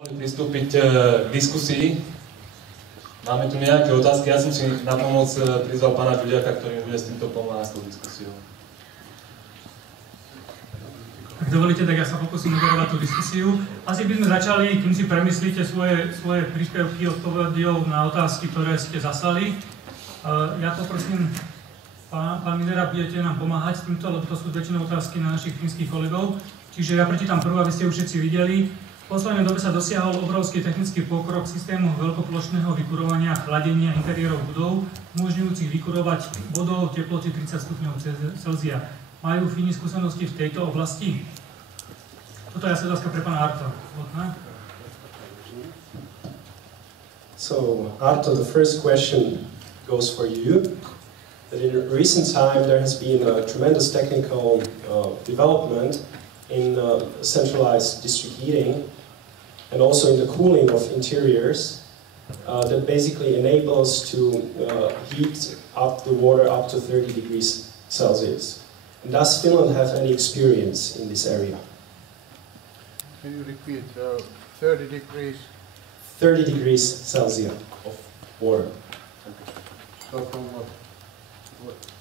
Pristúpiť k diskusii. Máme tu nejaké otázky. Ja som si na pomoc prizval pána Ďuďaka, ktorý mi bude s týmto pomáhať s tou diskusiou. Ak dovolíte, tak ja sa pokúsim moderovať tú diskusiu. Asi by sme začali, kým si premyslíte svoje príspevky odpovedou na otázky, ktoré ste zaslali. Ja poprosím, pán Minera, budete nám pomáhať s týmto, lebo to sú väčšinou otázky na našich fínskych kolegov. Čiže ja prečítam prvú, aby ste už všetci videli. V poslednej dobe sa dosiahol obrovský technický pokrok systémov veľkoplošného vykurovania a chladenia interiérov budov, umožňujúcich vykurovať vodou teploty 30 stupňov Celzia. Majú Fíni skúsenosti v tejto oblasti? Toto je asi otázka pre pána Arto. So, Arto, the first question goes for you. That in recent time there has been a tremendous technical development in centralized district heating and also in the cooling of interiors that basically enables to heat up the water up to 30 degrees Celsius. And does Finland have any experience in this area? Can you repeat? 30 degrees? 30 degrees Celsius of water. So from what?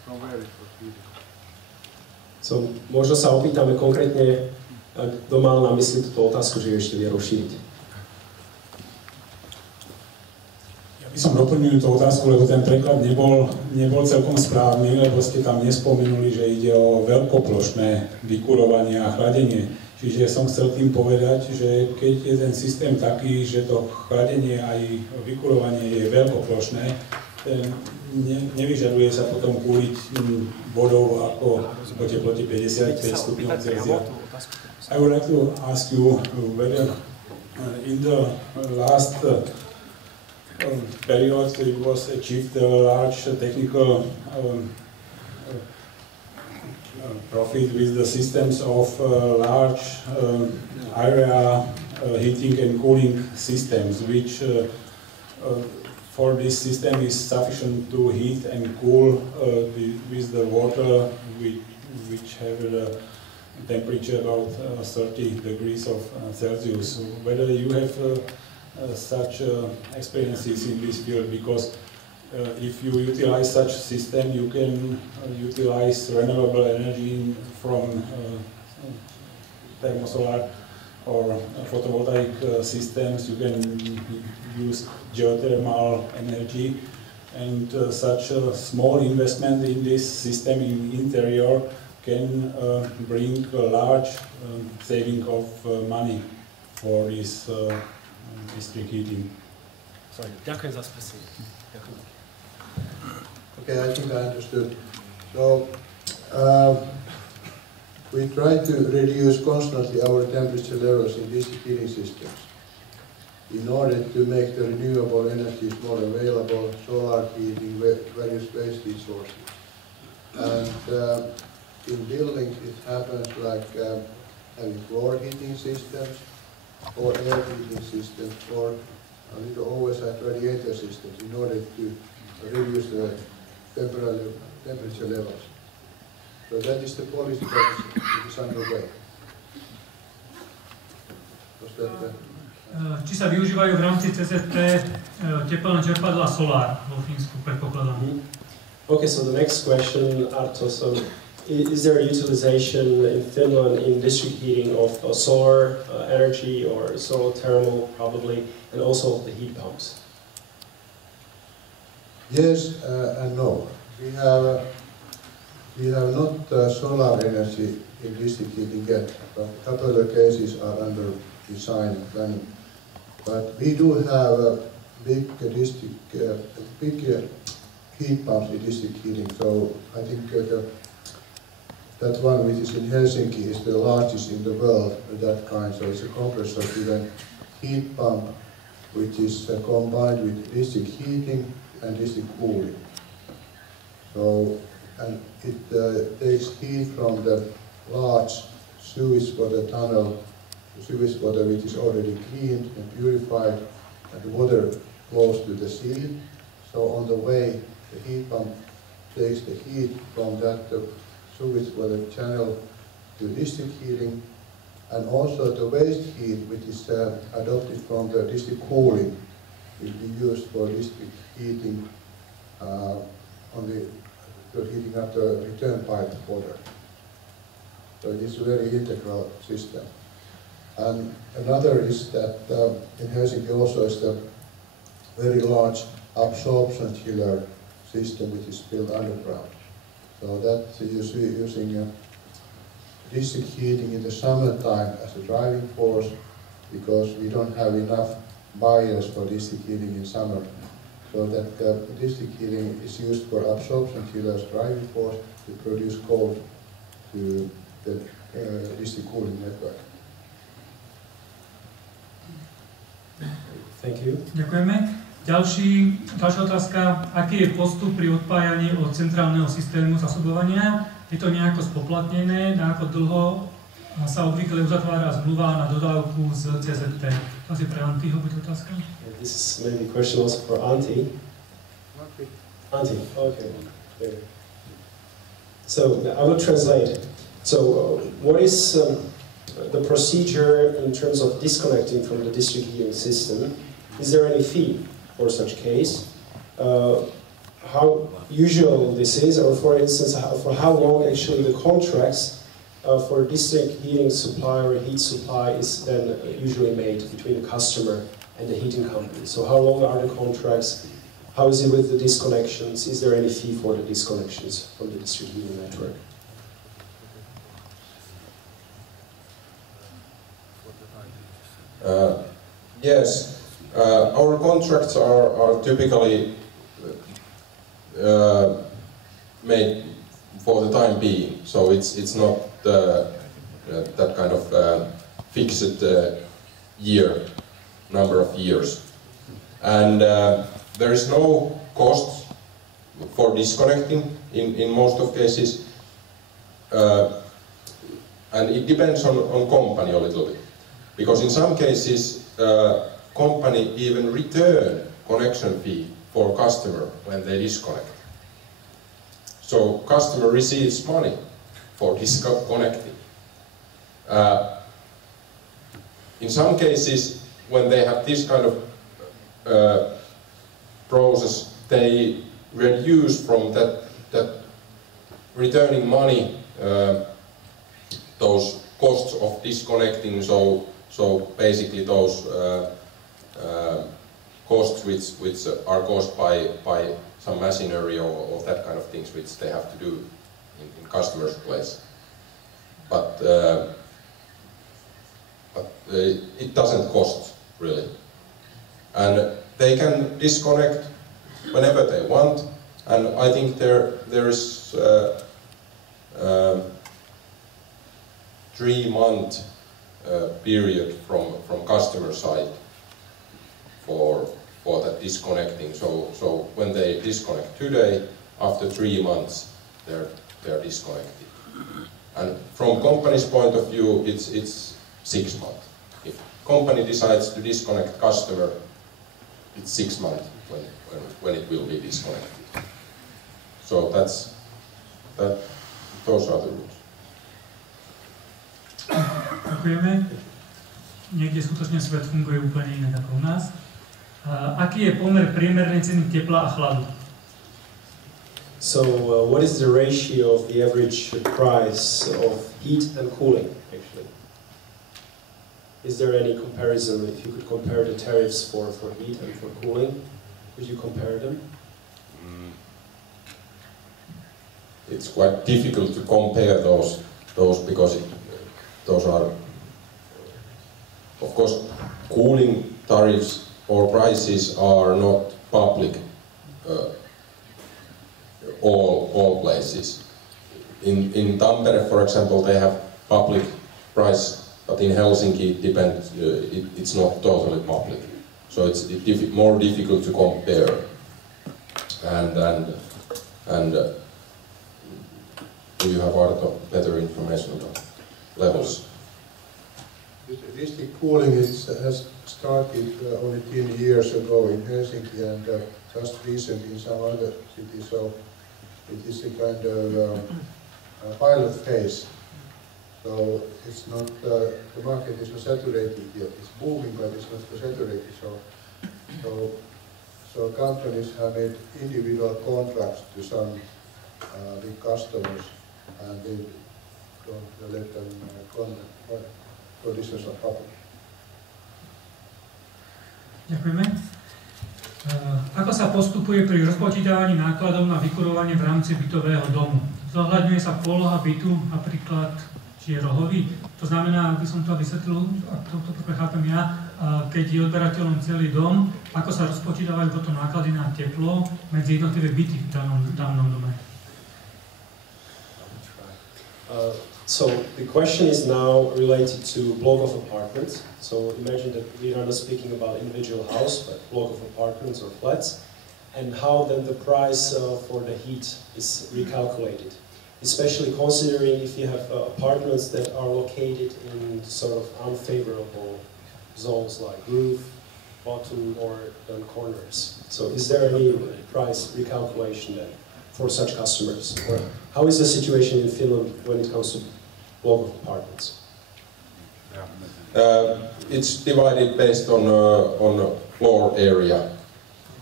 From where it was heated? So, možno sa opýtame konkrétne, kto mal na mysli túto otázku, že ju ešte vie rozšíriť. Ja by som doplnil tú otázku, lebo ten preklad nebol celkom správny, lebo ste tam nespomenuli, že ide o veľkoplošné vykurovanie a chladenie. Čiže som chcel tým povedať, že keď je ten systém taký, že to chladenie aj vykurovanie je veľkoplošné, nevyžaduje sa potom kúliť vodou ako o teplote 55 stupňov Celzia. I would like to ask you whether in the last period it was achieved a large technical profit with the systems of large area heating and cooling systems, which for this system is sufficient to heat and cool with the water which have a temperature about 30 degrees of Celsius. Whether you have such experiences in this field, because if you utilize such system, you can utilize renewable energy from thermosolar or photovoltaic systems. You can use geothermal energy, and such a small investment in this system in interior can bring a large saving of money for this district heating. Sorry, ďakujem za spresenie. Okay, I think I understood. So, we try to reduce constantly our temperature levels in district heating systems in order to make the renewable energies more available, solar heating, various waste heat sources. And in buildings it happens like having floor heating systems or air heating systems or a little oversized radiator systems in order to reduce the temperature levels. So that is the policy that is underway. Was that Či sa využívajú v rámci CZT tepelné čerpadlá solár vo Fínsku, predpokladám? Okay, so the next question, Arto, so is there a utilization in Finland in district heating of solar energy or solar thermal probably, and also the heat pumps? Yes and no. We have not solar energy in district heating yet, but a couple of the cases are under design and planning. But we do have big heat pumps in district heating. So I think that one which is in Helsinki is the largest in the world of that kind. So it's a compressor-driven heat pump which is combined with district heating and district cooling. So, and it takes heat from the large sewage water tunnel, sewage water which is already cleaned and purified, and the water flows to the sea. So on the way, the heat pump takes the heat from that sewage water channel to district heating, And also the waste heat, which is adopted from the district cooling, will be used for district heating for heating up the return pipe water. So it is a very integral system. And another is that in Helsinki also is the very large absorption chiller system which is built underground. So that's using district heating in the summertime as a driving force, because we don't have enough buyers for district heating in summer. So that district heating is used for absorption chillers driving force to produce cold to the district cooling network. Thank you. Ďakujeme. Ďalšia otázka. Aký je postup pri odpájaní od centrálneho systému zásobovania? Je to nejako spoplatnené? Na ako dlho sa obvykle uzatvára zmluva na dodávku z CZT? Asi pre Antiho bude otázka. This is maybe a question also for Antti. Antti, okay. There. So I will translate. So what is the procedure in terms of disconnecting from the district heating system? Is there any fee for such case? How usual this is, or for instance, for how long actually the contracts for district heating supply or heat supply is then usually made between the customer and the heating company. So how long are the contracts? How is it with the disconnections? Is there any fee for the disconnections from the district heating network? Yes, our contracts are typically made for the time being, so it's not that kind of fixed number of years. And there is no cost for disconnecting in most of cases, and it depends on company a little bit, because in some cases company even return connection fee for customer when they disconnect. So customer receives money for disconnecting. In some cases, when they have this kind of process, they reduce from that returning money those costs of disconnecting. So basically those costs which are caused by some machinery or that kind of things which they have to do in customer's place. But it doesn't cost really. And they can disconnect whenever they want, and I think there is 3-month period from customer side for that disconnecting. So when they disconnect today, after 3 months they're disconnected. And from company's point of view, it's 6 months. If company decides to disconnect customer, it's 6 months when it will be disconnected. So those are the rules. Ďakujeme. Niekde skutočne svet funguje úplne inak ako u nás. Aký je pomer priemernej ceny tepla a chladu? So what is the ratio of the average price of heat and cooling, actually? Is there any comparison? If you could compare the tariffs for heat and for cooling, could you compare them? It's quite difficult to compare those because those are, of course, cooling tariffs or prices are not public all places. In Tampere, for example, they have public price, but in Helsinki it depends. It's not totally public, so it's more difficult to compare. And do you have better information about levels? District cooling has started only 10 years ago in Helsinki and just recently in some other cities, so it is a kind of pilot phase. So it's not, the market is not saturated yet. It's booming, but it's not saturated. So companies have made individual contracts to some big customers, and they don't let them conditions are public. Ďakujeme. Ako sa postupuje pri rozpočítavaní nákladov na vykurovanie v rámci bytového domu? Zohľadňuje sa poloha bytu, napríklad, či je rohový. To znamená, aby som to vysvetlil, ak to chápem ja, keď je odberateľom celý dom, ako sa rozpočítavajú potom náklady na teplo medzi jednotlivé byty v danom dome. So the question is now related to block of apartments. So imagine that we are not speaking about individual house, but block of apartments or flats, and how then the price for the heat is recalculated. Especially considering if you have apartments that are located in sort of unfavorable zones like roof, bottom, or corners. So is there any price recalculation then for such customers? Or how is the situation in Finland when it comes to block of apartments? It's divided based on floor area.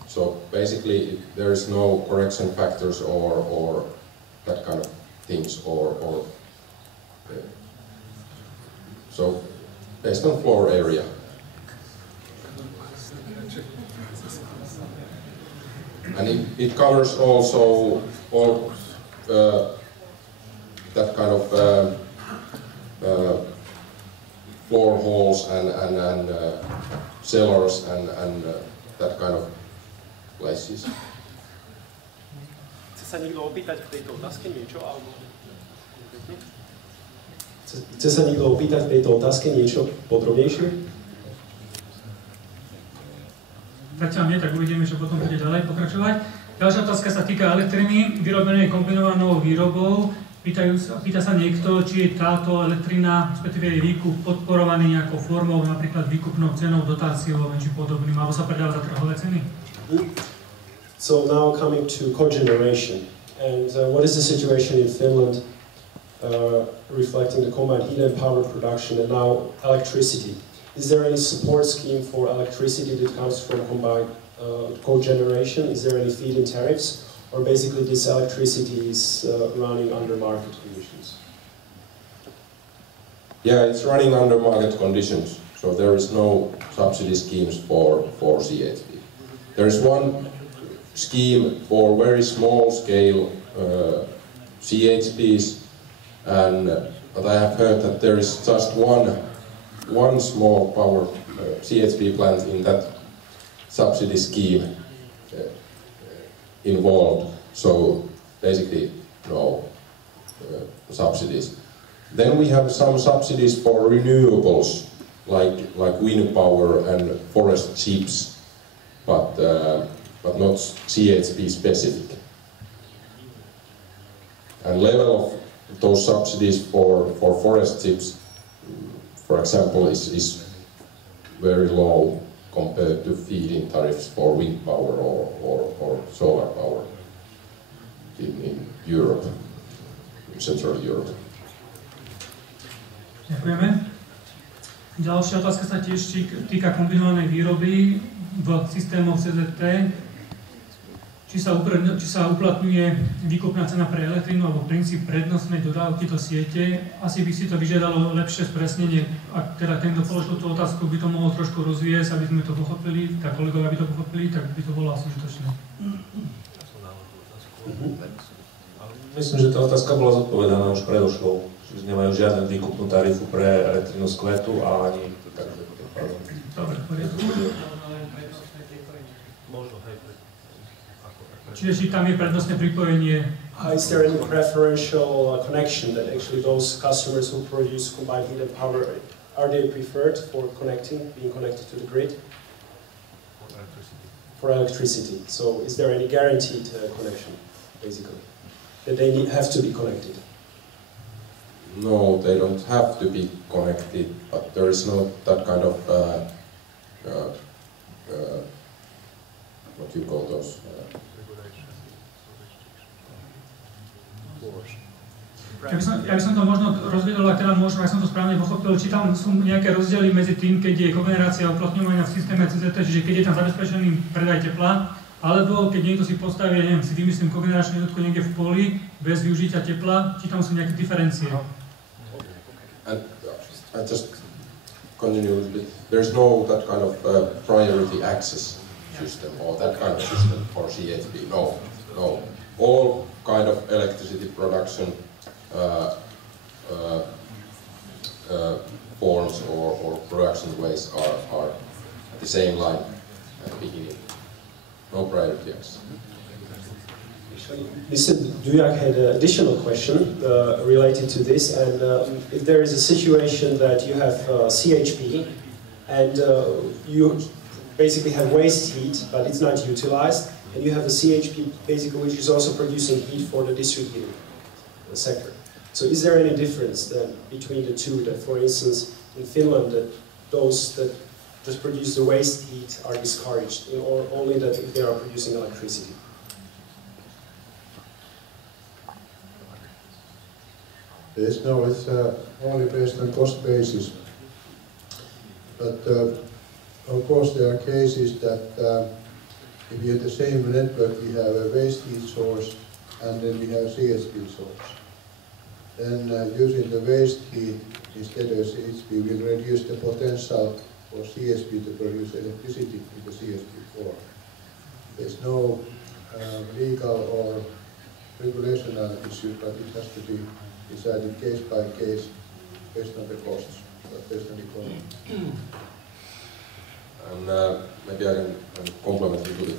So basically, there is no correction factors or that kind of things, so based on floor area. And it covers also all that kind of floor holes and cellars and that kind of places. Chce sa niekto opýtať v tejto otázke niečo? Chce sa niekto opýtať v tejto otázke niečo podrobnejšie? Zatiaľ nie, tak uvidíme, že potom bude ďalej pokračovať. Ďalšia otázka sa týka elektriny, vyrobenej kombinovanou výrobou. Pýta sa niekto, či je táto elektrina, respektíve jej výkup podporovaný nejakou formou, napríklad výkupnou cenou, dotáciou, či podobným, alebo sa predáva za trhové ceny? So now coming to cogeneration, and what is the situation in Finland reflecting the combined heat and power production and now electricity? Is there any support scheme for electricity that comes from combined cogeneration? Is there any feed-in tariffs? Or basically this electricity is running under market conditions? Yeah, it's running under market conditions, so there is no subsidy schemes for CHP. There is one scheme for very small scale CHPs, but I have heard that there is just one small power CHP plant in that subsidy scheme involved, so basically no subsidies. Then we have some subsidies for renewables, like wind power and forest chips, but not CHP specific. And level of those subsidies for forest chips, for example, is very low compared to feed-in tariffs for wind power or solar power in Europe, in Central Europe. Ďakujeme. Ďalšia otázka sa tiež týka kombinovanej výroby v systémoch CZT. Či sa uplatňuje výkupná cena pre elektrínu alebo princíp prednostnej dodávky do siete. Asi by si to vyžiadalo lepšie spresnenie. Ak teda ten, kto položil tú otázku, by to mohol trošku rozviesť, aby sme to pochopili, tak kolegovia by to pochopili, tak by to bolo asi užitočné. Myslím, že tá otázka bola zodpovedaná už predošlou. Že nemajú žiadnu výkupnú tarifu pre elektrínu z kvetu a ani... Dobre, v poriadku. Čiže tam je prednostné pripojenie. Is there any preferential connection that actually those customers who produce combined heat and power, are they preferred for being connected to the grid? For electricity. So is there any guaranteed connection, basically? That they have to be connected? No, they don't have to be connected, but there is no that kind of what you call those Ja by som to možno rozvedol, ak teda možno, ak som to správne pochopil, či tam sú nejaké rozdiely medzi tým, keď je kogenerácia uplatňovania v systéme CZT, čiže keď je tam zabezpečený predaj tepla, alebo keď niekto si postaví, neviem, si vymyslím kogeneračnú jednotku niekde v poli, bez využitia tepla, či tam sú nejaké diferencie. I just continue a little bit. There's no that kind of priority access system or that kind of system for CHP. No. All kind of electricity production forms or production ways are at the same line at the beginning. No priority access. Mr. Dujak had an additional question related to this, and if there is a situation that you have CHP and you basically have waste heat, but it's not utilized, and you have a CHP basically which is also producing heat for the district heating sector. So is there any difference then between the two, that for instance in Finland that those that just produce the waste heat are discouraged, or only that if they are producing electricity? Yes, no, it's only based on cost basis. But of course there are cases that if we have the same network, we have a waste heat source and then we have CHP source. Then using the waste heat instead of CHP will reduce the potential for CHP to produce electricity in the CHP form. There's no legal or regulational issue, but it has to be decided case by case based on the costs, but based on the economy. And maybe I can complement a little bit.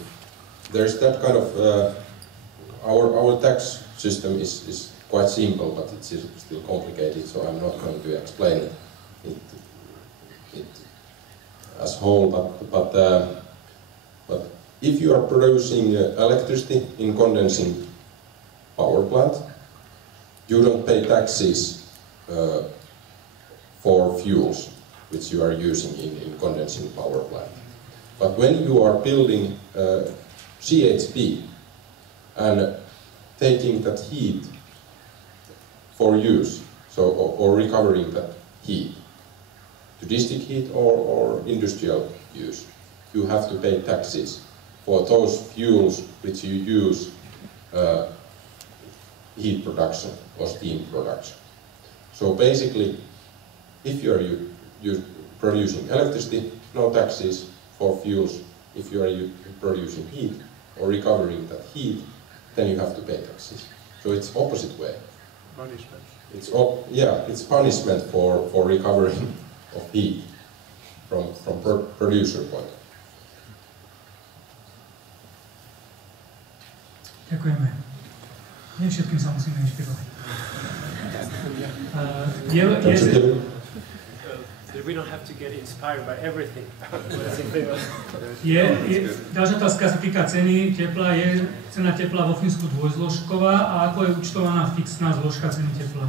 There's that kind of our tax system is quite simple, but it's still complicated. So I'm not going to explain it as whole. But if you are producing electricity in condensing power plant, you don't pay taxes for fuels which you are using in condensing power plant. But when you are building CHP and taking that heat for use, so or recovering that heat to district heat or industrial use, you have to pay taxes for those fuels which you use heat production or steam production. So basically, if you are producing electricity, no taxes for fuels. If you are producing heat or recovering that heat, then you have to pay taxes. So it's opposite way. Punishment. It's punishment for recovering of heat from producer point. Ďakujeme. Nie všetkým sa musíme inšpirovať. We don't have to get inspired by everything. Ďalšia otázka sa týka ceny tepla. Je cena tepla vo Fínsku dvojzložková a ako je účtovaná fixná zložka ceny tepla?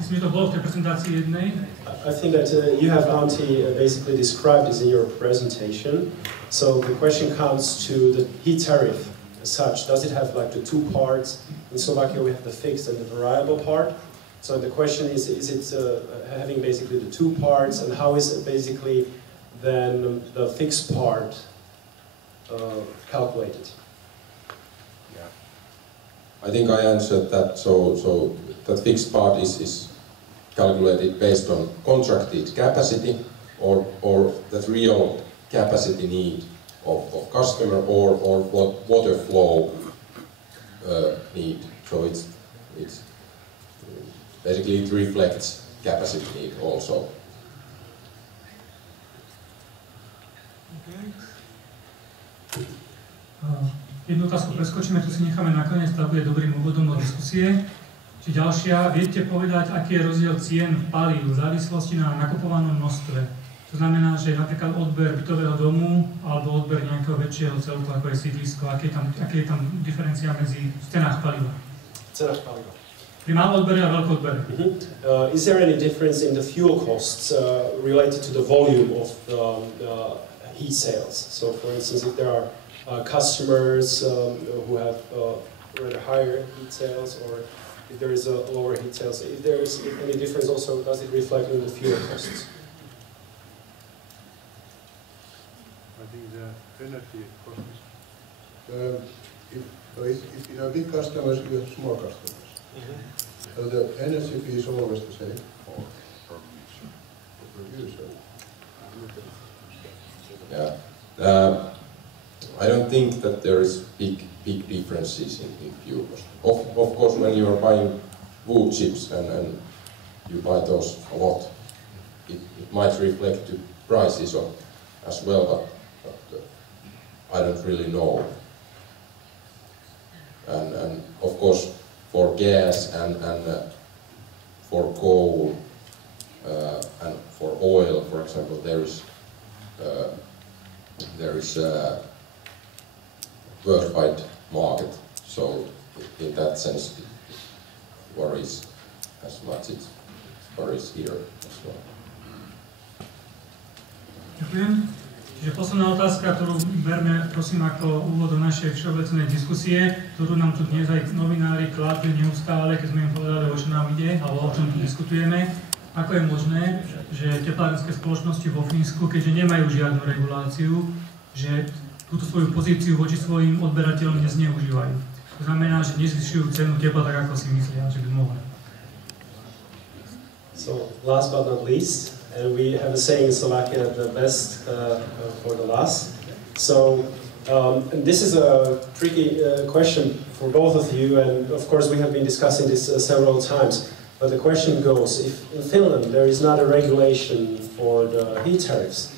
Myslím, že to bolo v tej prezentácii jednej. I think that you have, Antti, basically described this in your presentation. So the question comes to the heat tariff as such. Does it have like the two parts? In Slovakia we have the fixed and the variable part. So the question is it having basically the two parts, and how is it basically then the fixed part calculated? Yeah. I think I answered that. So that fixed part is calculated based on contracted capacity or that real capacity need of customer or what water flow need. So it's basically it reflects capacity need also. Jednu otázku preskočíme, tu si necháme nakoniec, tá bude dobrým úvodom do diskusie. Či ďalšia, viete povedať, aký je rozdiel cien v palív v závislosti na nakupovanom množstve? To znamená, že napríklad odber bytového domu alebo odber nejakého väčšieho celku, ako je sídlisko, aké je tam diferencia medzi cenách paliva? Cenách paliva. Pri malom odbere a veľkom odbere. Is there any difference in the fuel costs related to the volume of heat sales? So for instance, if there are customers who have rather higher heat sales, or if there is a lower heat sales? If there is any difference also, does it reflect in the fuel costs? I think the energy costs. If you have big customers, you have small customers. So the energy fee is always the same for producer. Yeah. I don't think that there is big differences in fuel cost. Of course, when you are buying wood chips and you buy those a lot, it might reflect the prices as well, but I don't really know. And of course, for gas and for coal and for oil, for example, there is a worldwide market. So in that sense, it worries as much as it worries here as well. Ďakujem. Čiže posledná otázka, ktorú berme, prosím, ako úvod do našej všeobecnej diskusie, ktorú nám tu dnes aj novinári kladli neustále, keď sme im povedali, o čo nám ide, alebo o čom tu diskutujeme. Ako je možné, že teplárenské spoločnosti vo Fínsku, keďže nemajú žiadnu reguláciu, že túto svoju pozíciu voči svojim odberateľom nezneužívajú. To znamená, že nezvyšujú cenu tepla tak, ako si myslia, že by mohli. So, last but not least, and we have a saying in Slovakia, the best for the last. So, and this is a tricky question for both of you, and of course we have been discussing this several times. But the question goes, if in Finland there is not a regulation for the heat tariffs,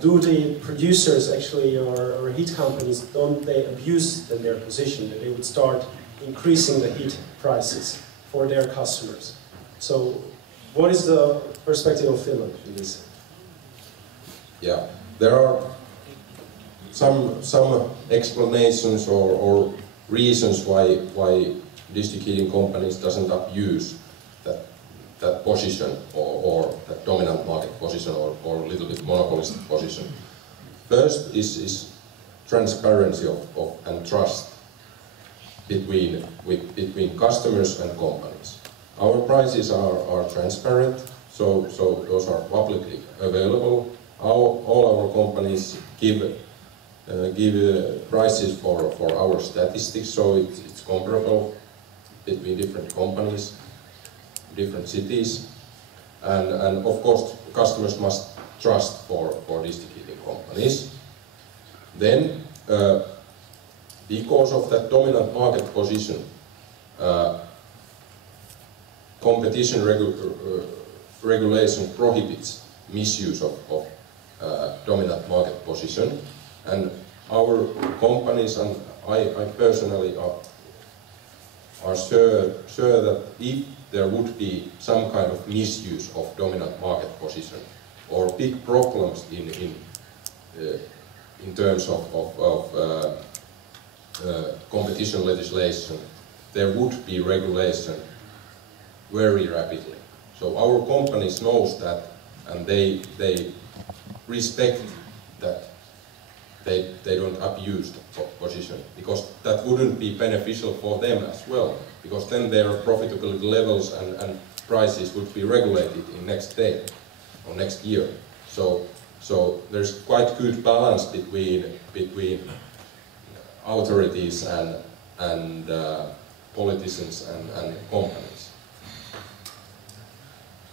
do the producers actually, or heat companies, don't they abuse their position, that they would start increasing the heat prices for their customers? So, what is the perspective of Finland in this? Yeah, there are some explanations or reasons why district heating companies doesn't abuse that position or that dominant market position or a little bit monopolistic position. First is transparency and trust between customers and companies. Our prices are transparent, so those are publicly available. All our companies give prices for our statistics, so it's comparable between different companies, different cities, and of course customers must trust for district heating companies. Then, because of that dominant market position, competition regulation prohibits misuse of dominant market position, and our companies and I personally are sure that if there would be some kind of misuse of dominant market position or big problems in terms of competition legislation, there would be regulation very rapidly. So our companies knows that, and they respect that they don't abuse the position, because that wouldn't be beneficial for them as well, because then their profitability levels and prices would be regulated in next day or next year. So there's quite good balance between authorities and politicians and companies.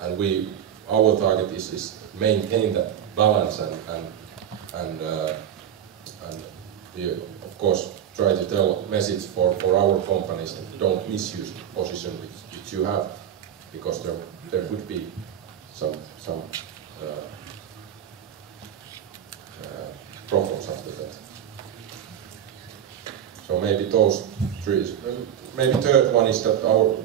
And our target is maintain that balance and we of course try to tell message for our companies that don't misuse the position which you have, because there would be some problems after that. So maybe those three. Maybe third one is that our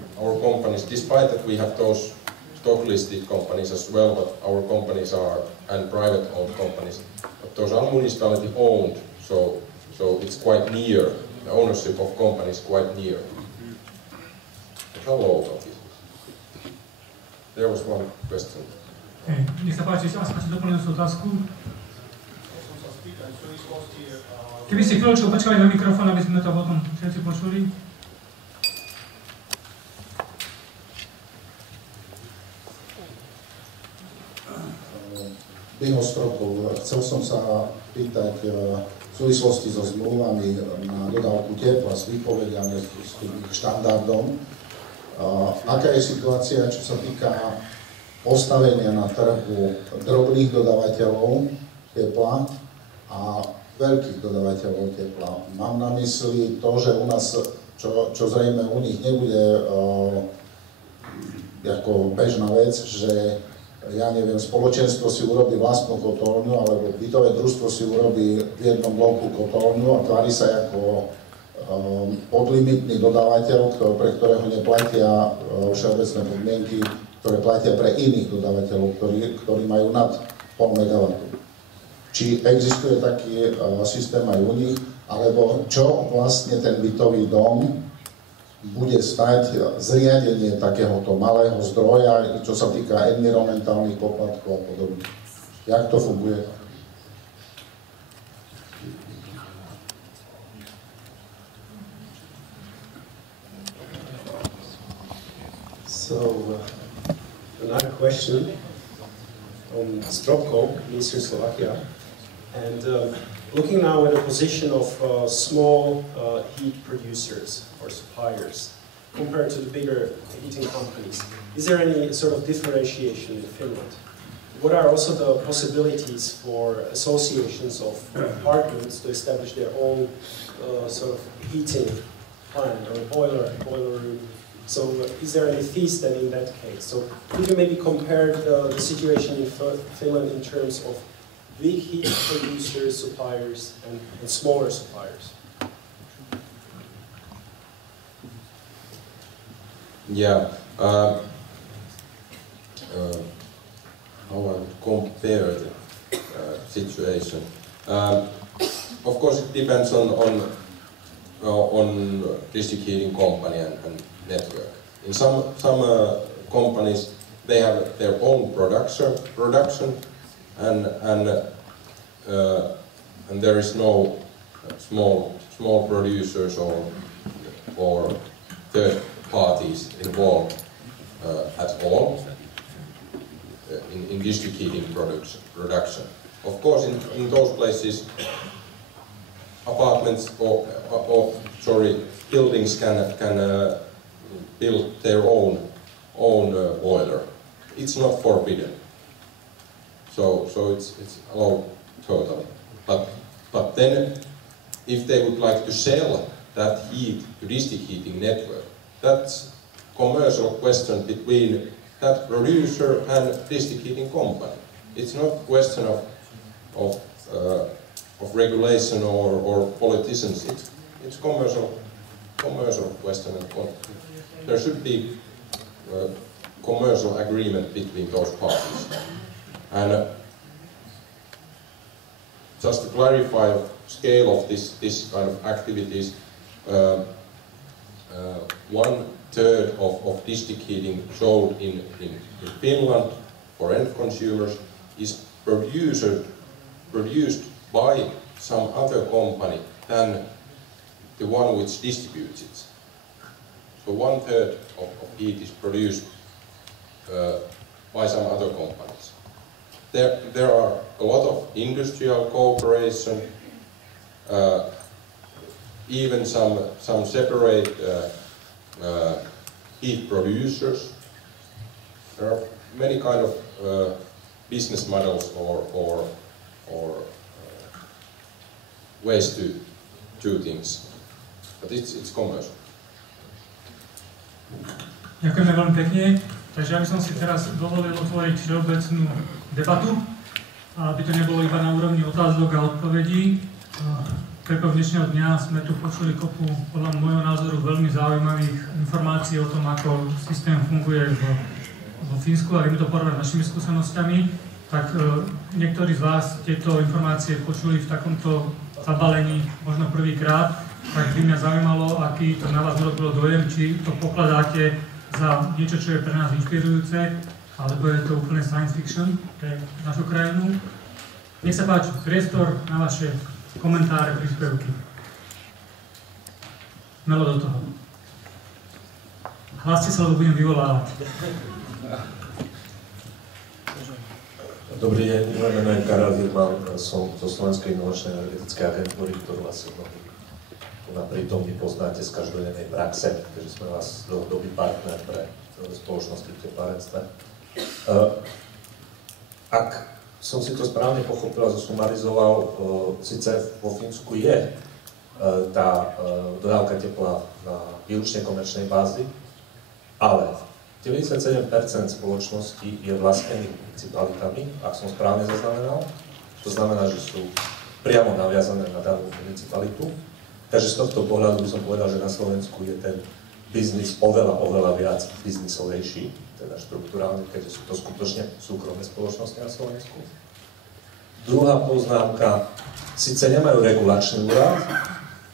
companies, despite that we have those stock listed companies as well, but our companies are and private owned companies, but those are municipality owned, so it's quite near. The ownership of companies quite near. Hello, there was one question. Nech sa páči, ak máte doplňujúcu otázku. Keby ste chvíľočku počkali na mikrofón, aby sme to potom všetci počuli. Miho Stropkov, chcel som sa pýtať v súvislosti so zmluvami na dodávku tepla s výpovediami s tým štandardom. Aká je situácia, čo sa týka postavenia na trhu drobných dodávateľov tepla a veľkých dodávateľov tepla? Mám na mysli to, že u nás, čo zrejme u nich nebude ako bežná vec, že ja neviem, spoločenstvo si urobí vlastnú kotolňu, alebo bytové družstvo si urobí v jednom bloku kotolňu a tvári sa ako podlimitný dodávateľ, pre ktorého neplatia všeobecné podmienky, ktoré platia pre iných dodávateľov, ktorí majú nad 0,5 MW. Či existuje taký systém aj u nich, alebo čo vlastne ten bytový dom bude stať zriadenie takéhoto malého zdroja, čo sa týka environmentálnych poplatkov a podobne. Jak to funguje? So, another question from Stropkov, Eastern Slovakia. And looking now at the position of small heat producers or suppliers compared to the bigger heating companies, is there any sort of differentiation in Finland? What are also the possibilities for associations of apartments to establish their own sort of heating plant or boiler room? So is there any fees then in that case? So could you maybe compare the situation in Finland in terms of big heat producers, suppliers, and smaller suppliers? Yeah. How I would compare the situation. Of course, it depends on district heating company and network. In some companies, they have their own production, and there is no small producers or third parties involved at all in district heating production. Of course, in those places, apartments or buildings can build their own boiler. It's not forbidden. So it's allowed totally. But then, if they would like to sell that heat to district heating network, that's commercial question between that producer and district heating company. It's not a question of regulation or politicians. It's commercial question, and there should be commercial agreement between those parties. And just to clarify the scale of this kind of activities, 1/3 of district heating sold in Finland for end consumers is produced by some other company than the one which distributes it. So 1/3 of heat is produced by some other companies. There are a lot of industrial cooperation, even some separate heat producers. There are many kind of business models or ways to do things, but it's commercial. Ďakujeme veľmi pekne. Takže ja by som si teraz dovolil otvoriť všeobecnú debatu, aby to nebolo iba na úrovni otázok a odpovedí. V priebehu dnešného dňa sme tu počuli kopu, podľa môjho názoru, veľmi zaujímavých informácií o tom, ako systém funguje vo Fínsku, a vieme to porovnať našimi skúsenosťami. Tak niektorí z vás tieto informácie počuli v takomto zabalení možno prvýkrát, tak by mňa zaujímalo, aký to na vás urobilo dojem, či to pokladáte za niečo, čo je pre nás inšpirujúce, alebo je to úplne science fiction pre našu krajinu. Nech sa páči, priestor na vaše komentáre, príspevky. Melo do toho. Hláste sa, lebo budem vyvolávať. Dobrý deň, moje meno je Karel Hirman, som zo Slovenskej inovačnej energetickej agentúry, ktorú asi mnohí tu naprítomní poznáte z každodennej praxe, keďže sme vás dlhodobý partner pre spoločnosti v teplárenstve. Ak som si to správne pochopil a zosumarizoval, síce vo Fínsku je tá dodávka tepla na výlučne komerčnej bázi, ale 97% spoločnosti je vlastnených municipalitami, ak som správne zaznamenal. To znamená, že sú priamo naviazané na danú municipalitu. Takže z tohto pohľadu by som povedal, že na Slovensku je ten biznis oveľa viac biznisovejší, teda štruktúrálny, keďže sú to skutočne súkromné spoločnosti na Slovensku. Druhá poznámka, síce nemajú regulačný úrad,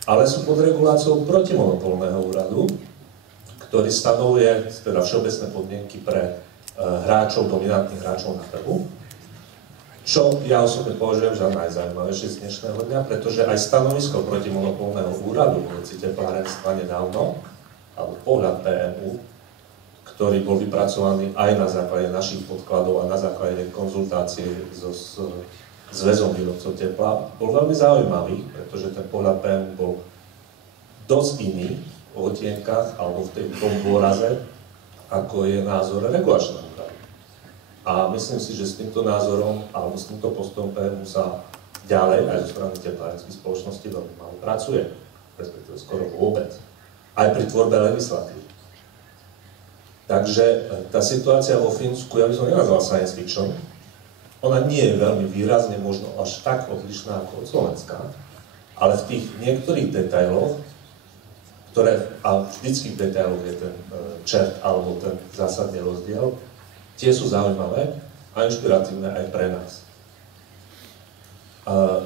ale sú pod reguláciou protimonopolného úradu, ktorý stanovuje teda všeobecné podmienky pre hráčov, dominantných hráčov na trhu, čo ja osobne považujem za najzaujímavejšie z dnešného dňa, pretože aj stanovisko protimonopolného úradu v veci teplárenstva nedávno, alebo pohľad PMU, ktorý bol vypracovaný aj na základe našich podkladov a na základe konzultácie so Zväzom výrobcov tepla, bol veľmi zaujímavý, pretože ten pohľad PMU bol dosť iný o odtienkach alebo v tom dôraze, ako je názor regulačného úradu. A myslím si, že s týmto názorom alebo s týmto postojom PMU sa ďalej aj zo strany teplárenských spoločností veľmi málo pracuje, respektíve skoro vôbec, aj pri tvorbe legislatívy. Takže tá situácia vo Fínsku, ja by som nenazval science fiction, ona nie je veľmi výrazne možno až tak odlišná ako od Slovenska, ale v tých niektorých detailoch, a vždycky v detailoch je ten čert alebo ten zásadný rozdiel, tie sú zaujímavé a inšpiratívne aj pre nás.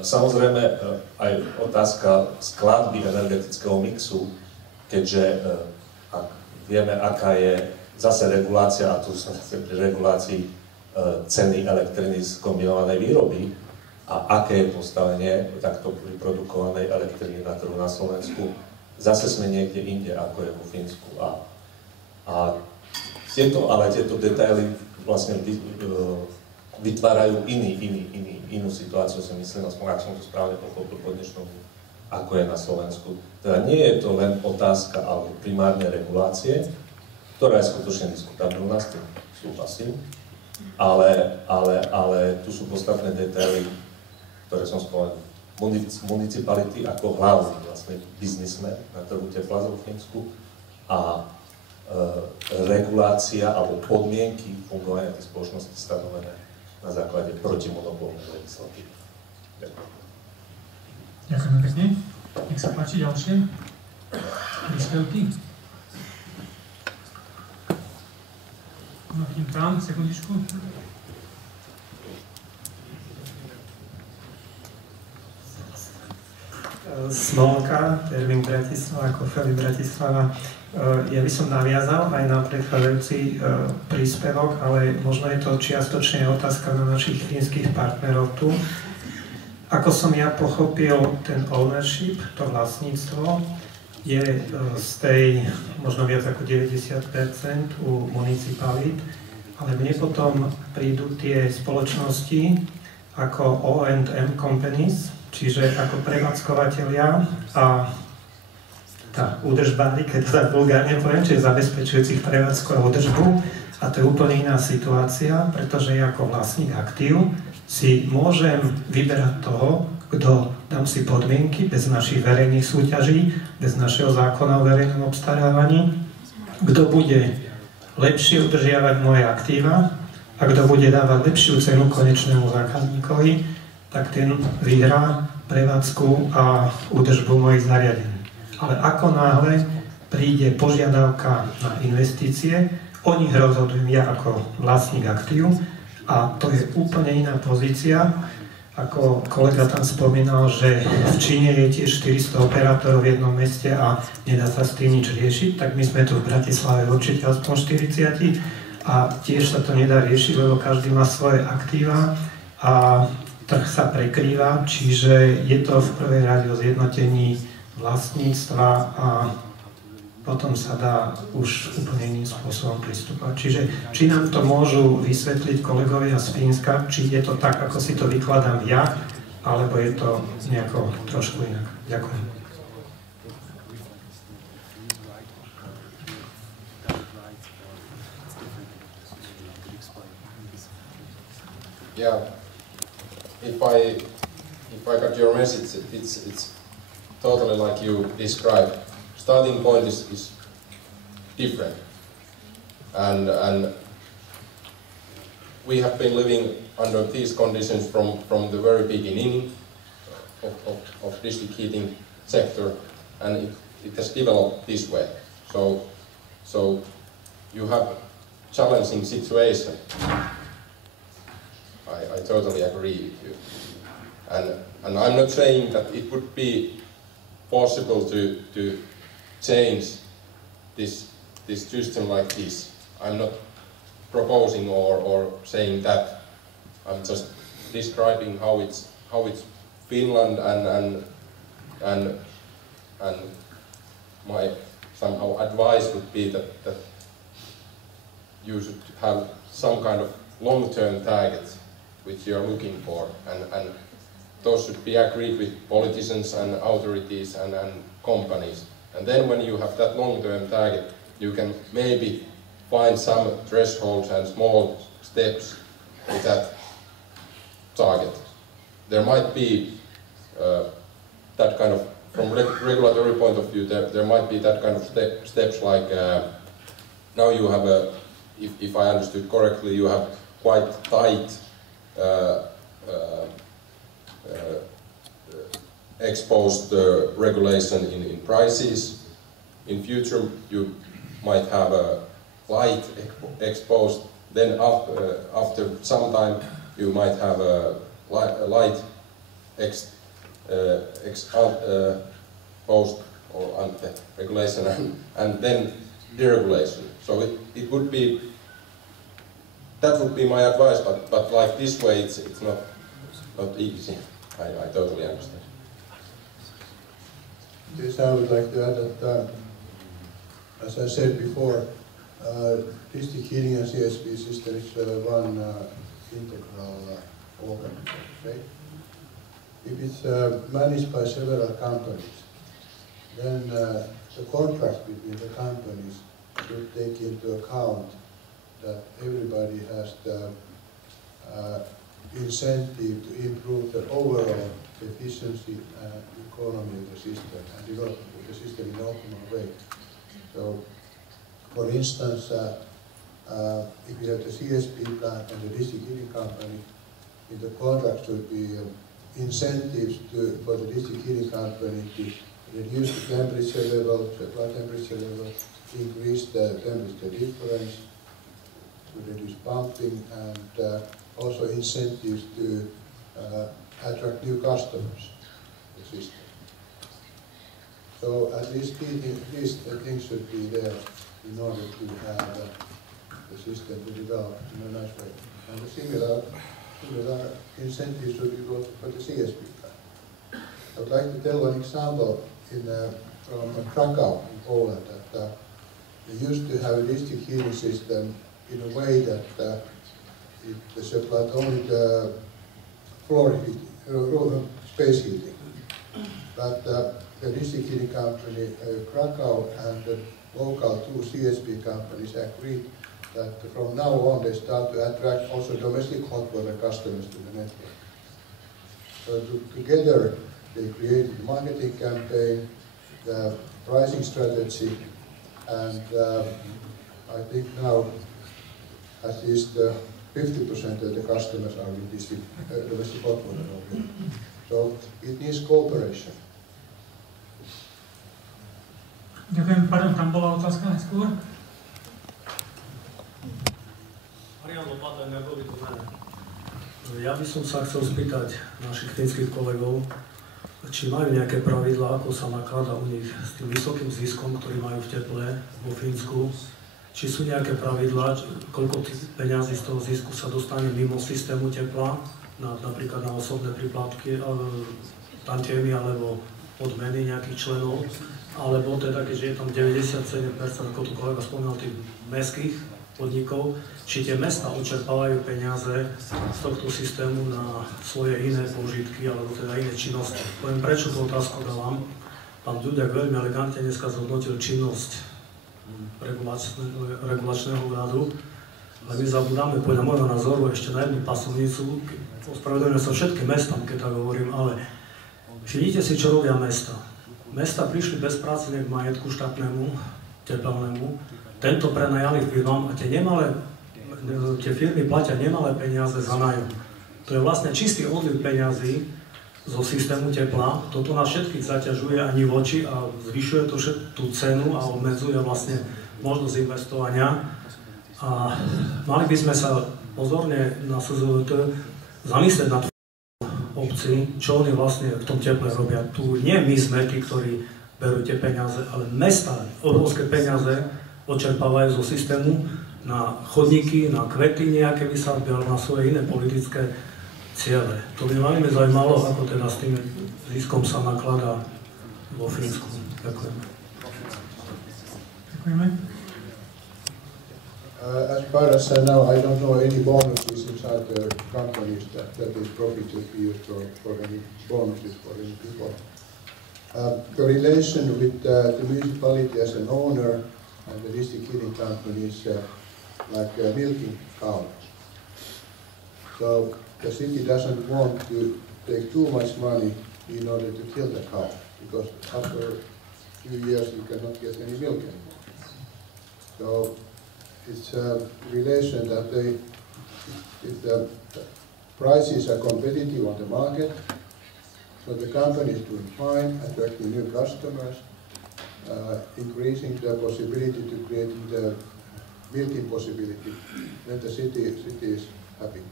Samozrejme aj otázka skladby energetického mixu, keďže ak vieme, aká je zase regulácia, a tu sme zase pri regulácii ceny elektriny z kombinovanej výroby a aké je postavenie takto vyprodukovanej elektriny na trhu na Slovensku, zase sme niekde inde, ako je vo Fínsku. Tieto detaily vlastne vytvárajú inú situáciu, si myslím, aspoň ak som to správne pochopil po dnešnom, ako je na Slovensku. Teda nie je to len otázka alebo primárne regulácie, ktorá je skutočne diskutabilná, s tým súhlasím, ale tu sú podstatné detaily, ktoré som spomenul. Municipality ako hlavný vlastne biznismen na trhu tepla vo Fínsku a regulácia alebo podmienky fungovania tej spoločnosti stanovené na základe protimonopolnej legislatívy. Ďakujem. Ďakujeme pekne. Nech sa páči ďalšie príspevky. No, kým tam, sekundičku. Smolka, termín Bratislava, Kofely Bratislava. Ja by som naviazal aj na predchádzajúci príspevok, ale možno je to čiastočne otázka na našich fínskych partnerov tu. Ako som ja pochopil, ten ownership, to vlastníctvo, je z tej možno viac ako 90% u municipalít, ale mne potom prídu tie spoločnosti ako O&M companies, čiže ako prevádzkovateľia a tá údržbári, keď to tak vulgárne poviem, čiže zabezpečujúcich prevádzku a údržbu. A to je úplne iná situácia, pretože ja ako vlastník aktív si môžem vyberať toho, kto dám si podmienky bez našich verejných súťaží, bez našeho zákona o verejnom obstarávaní, kto bude lepšie udržiavať moje aktíva a kto bude dávať lepšiu cenu konečnému zákazníkovi, tak ten vyhrá prevádzku a údržbu mojich zariadení. Ale ako náhle príde požiadavka na investície, o nich rozhodujem ja ako vlastník aktív a to je úplne iná pozícia. Ako kolega tam spomínal, že v Číne je tiež 400 operátorov v jednom meste a nedá sa s tým nič riešiť, tak my sme tu v Bratislave určite aspoň 40 a tiež sa to nedá riešiť, lebo každý má svoje aktíva a trh sa prekrýva, čiže je to v prvej rade o zjednotení vlastníctva a potom sa dá už úplne iným spôsobom pristúpať. Čiže či nám to môžu vysvetliť kolegovia z Fínska, či je to tak, ako si to vykladám ja, alebo je to nejako trošku inak. Ďakujem. Yeah, if I got your message, it's totally like you described. Starting point is different, and we have been living under these conditions from the very beginning of district heating sector, and it has developed this way. So you have challenging situation. I totally agree with you, and I'm not saying that it would be possible to change this system like this. I'm not proposing or saying that. I'm just describing how it's Finland and my somehow advice would be that you should have some kind of long-term targets which you are looking for, and those should be agreed with politicians and authorities and companies. And then when you have that long-term target, you can maybe find some thresholds and small steps with that target. There might be that kind of, from regulatory point of view, there might be that kind of steps like, now you have a, if I understood correctly, you have quite tight exposed regulation in prices. In future you might have a light exposed, then after some time you might have a light exposed or regulation and then deregulation. So it would be, that would be my advice, but like this way it's not easy. I totally understand. This I would like to add that, as I said before, district heating and CSP system is one integral organ. Okay? If it's managed by several companies, then the contract between the companies should take into account that everybody has the incentive to improve the overall efficiency and economy of the system and develop the system in an optimal way. So, for instance, if you have the CSP plant and the district heating company, in the contract should be incentives for the district heating company to reduce the temperature level, supply temperature level, increase the temperature difference, to reduce pumping, and also incentives to attract new customers to the system. So at least these things should be there in order to have the system to develop in a nice way. And the similar incentives should be brought for the CSP plant. I would like to tell an example from Krakow in Poland that they used to have a district heating system in a way that it supplied only the floor heating, space heating. But the district heating company, Krakow, and the local two CSP companies agreed that from now on they start to attract also domestic hot water customers to the network. So together they created the marketing campaign, the pricing strategy, and I think now at least 50% of the customers are with this domestic hot water already. So it needs cooperation. Ďakujem, pardon, tam bola otázka neskôr. Marian Lopata, neboli to mene. Ja by som sa chcel spýtať našich fínskych kolegov, či majú nejaké pravidlá, ako sa nakladá u nich s tým vysokým ziskom, ktorý majú v teple vo Fínsku. Či sú nejaké pravidlá, koľko peňazí z toho zisku sa dostane mimo systému tepla, napríklad na osobné príplatky, tantiemy alebo odmeny nejakých členov, alebo teda, keďže je tam 97%, ako tu kolega spomínal, tých mestských podnikov, či tie mesta učerpávajú peniaze z tohto systému na svoje iné požitky alebo teda iné činnosti. Poviem, prečo tú otázku dávam. Pán Ďuďak veľmi elegantne dneska zhodnotil činnosť regulačného úradu, ale my zabudáme podľa môjho názoru ešte na jednu pasovnicu. Ospravedlňujem sa všetkým mestám, keď tak hovorím, ale všimnite si, čo robia mesta. Mesta prišli bez práce k majetku štátnemu, tepelnému, tento prenajali firmám a tie firmy platia nemalé peniaze za nájom. To je vlastne čistý odliv peňazí zo systému tepla. Toto nás všetkých zaťažuje ani v oči a zvyšuje to tú cenu a obmedzuje vlastne možnosť investovania. A mali by sme sa pozorne na SZVT zamyslieť nad obci, čo oni vlastne v tom teple robia. Tu nie my sme tí, ktorí berú tie peniaze, ale mesta obrovské peniaze odčerpávajú zo systému na chodníky, na kvety nejaké vysadby, alebo na svoje iné politické ciele. To by veľmi zaujímalo, ako teda s tým ziskom sa nakladá vo Fínsku. Ďakujem. Ďakujeme. As far as I know, I don't know any bonuses inside the companies that is profit to be used for any bonuses for any people. The relation with the municipality as an owner and the district heating company is like milking cow. So the city doesn't want to take too much money in order to kill the cow, because after a few years you cannot get any milk anymore. So it's a relation that if the prices are competitive on the market, so the company is doing fine, attracting new customers, increasing the possibility to create the milking possibility, then the city is happy.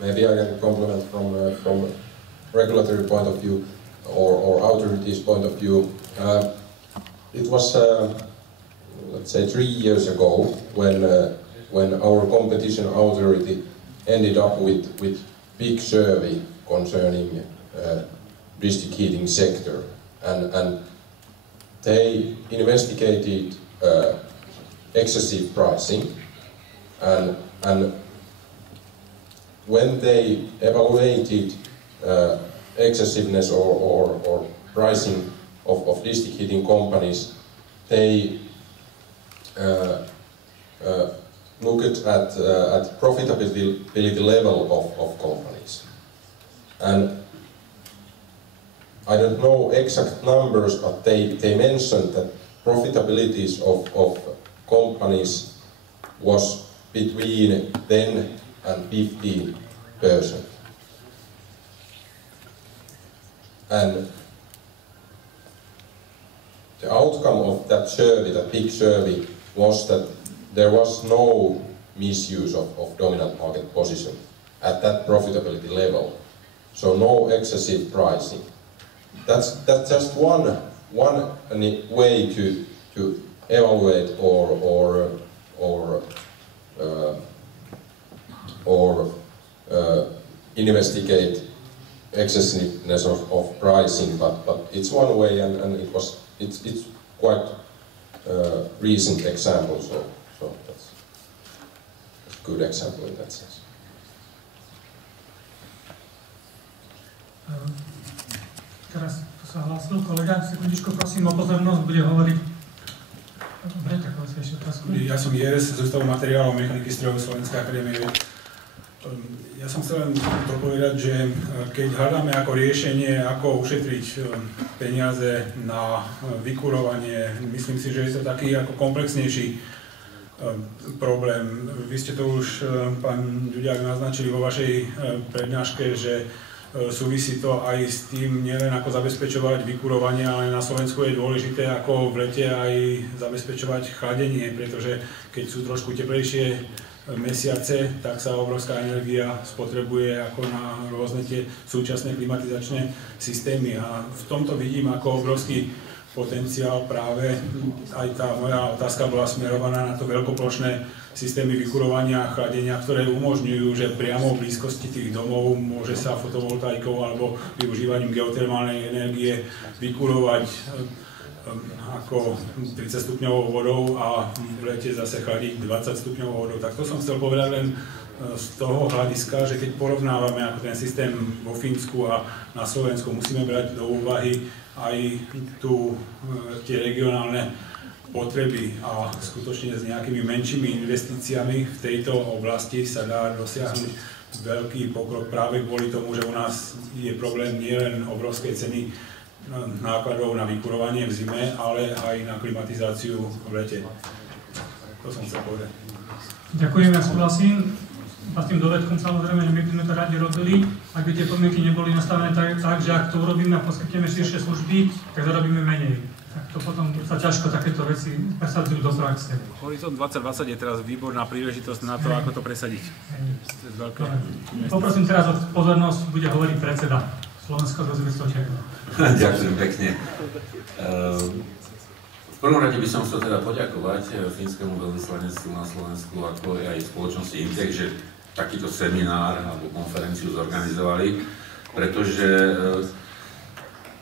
Maybe I can complement from regulatory point of view or authorities point of view. It was let's say 3 years ago when our competition authority ended up with big survey concerning district heating sector, and they investigated excessive pricing, and when they evaluated excessiveness or pricing of district heating companies, they looked at profitability level of companies. And I don't know exact numbers, but they mentioned that profitabilities of companies was between 10 and 15%. And the outcome of that survey, that big survey, was that there was no misuse of dominant market position at that profitability level. So no excessive pricing. That's just one way to evaluate or investigate excessiveness of pricing, but it's one way, and it's quite recent example, so that's a good example in that sense. Teraz sa hlásil kolega, sekundičku, prosím o pozornosť, bude hovoriť. Dobre, tak vás ešte otázku. Ja som Jeres z Ústavu materiálov mechaniky strojov Slovenskej akadémie. Ja som chcel len to povedať, že keď hľadáme ako riešenie, ako ušetriť peniaze na vykurovanie, myslím si, že je to taký ako komplexnejší problém. Vy ste to už, pán Ďuďak, naznačili vo vašej prednáške, že súvisí to aj s tým, nielen ako zabezpečovať vykurovanie, ale na Slovensku je dôležité ako v lete aj zabezpečovať chladenie, pretože keď sú trošku teplejšie mesiace, tak sa obrovská energia spotrebuje ako na rôzne tie súčasné klimatizačné systémy. A v tomto vidím ako obrovský potenciál práve, aj tá moja otázka bola smerovaná na to veľkoplošné systémy vykurovania a chladenia, ktoré umožňujú, že priamo v blízkosti tých domov môže sa fotovoltaikou alebo využívaním geotermálnej energie vykurovať ako 30 stupňovou vodou a v lete zase chladiť 20 stupňovou vodou. Tak to som chcel povedať len z toho hľadiska, že keď porovnávame ako ten systém vo Fínsku a na Slovensku, musíme brať do úvahy aj tie regionálne potreby a skutočne s nejakými menšími investíciami v tejto oblasti sa dá dosiahnuť veľký pokrok práve kvôli tomu, že u nás je problém nielen obrovskej ceny nákladov na vykurovanie v zime, ale aj na klimatizáciu v lete. To som chcel povedať. Ďakujem, ja súhlasím. A s tým dovedkom samozrejme, že my by sme to radi robili, ak by tie podmienky neboli nastavené tak, že ak to urobíme a poskytneme širšie služby, tak zarobíme menej. Tak to potom sa ťažko takéto veci presadzujú do praxe. Horizont 2020 je teraz výborná príležitosť na to, ako to presadiť. Poprosím teraz o pozornosť, bude hovoriť predseda Slovenského zväzu vysočiakov. Ďakujem pekne. V prvom rade by som chcel teda poďakovať fínskemu veľvyslanectvu na Slovensku, ako aj spoločnosti Intech, že takýto seminár alebo konferenciu zorganizovali, pretože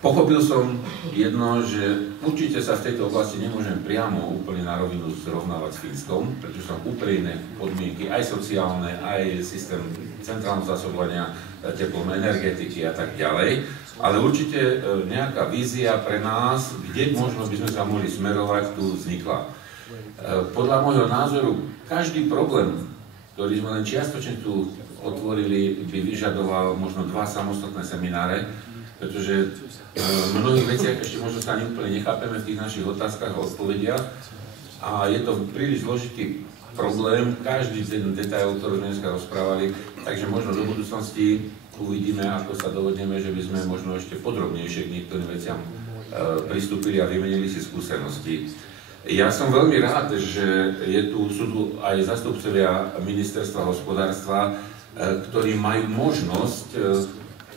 pochopil som jedno, že určite sa v tejto oblasti nemôžem priamo úplne na rovinu zrovnávať s Fínskom, pretože sú úplne iné podmienky, aj sociálne, aj systém centrálneho zásobovania teplom, energetiky a tak ďalej. Ale určite nejaká vízia pre nás, kde možno by sme sa mohli smerovať, tu vznikla. Podľa môjho názoru, každý problém, ktorý sme len čiastočne tu otvorili, by vyžadoval možno 2 samostatné semináre, pretože v mnohých veciach ešte možno sa ani úplne nechápeme v tých našich otázkach a odpovediach a je to príliš zložitý problém, každý ten detail, ktorý sme dneska rozprávali, takže možno do budúcnosti uvidíme, ako sa dohodneme, že by sme možno ešte podrobnejšie k niektorým veciam pristúpili a vymenili si skúsenosti. Ja som veľmi rád, že sú tu aj zastupcovia ministerstva hospodárstva, ktorí majú možnosť